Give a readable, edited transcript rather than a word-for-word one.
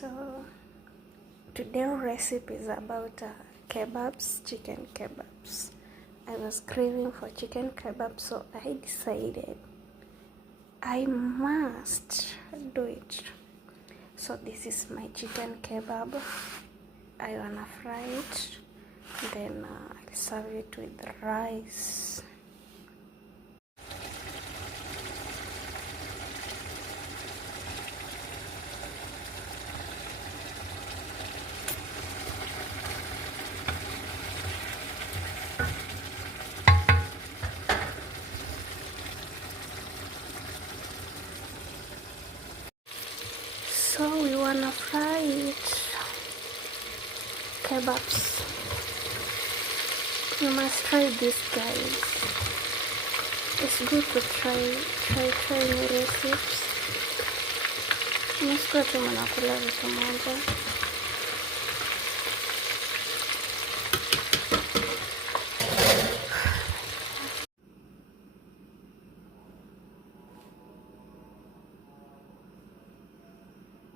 So today's recipe is about kebabs, chicken kebabs. I was craving for chicken kebabs, so I decided I must do it. So this is my chicken kebab. I wanna fry it, then I'll serve it with rice. So we wanna fry it, kebabs. You must try this, guys. It's good to try new recipes. Msikuwa tu mnakula vitu moja.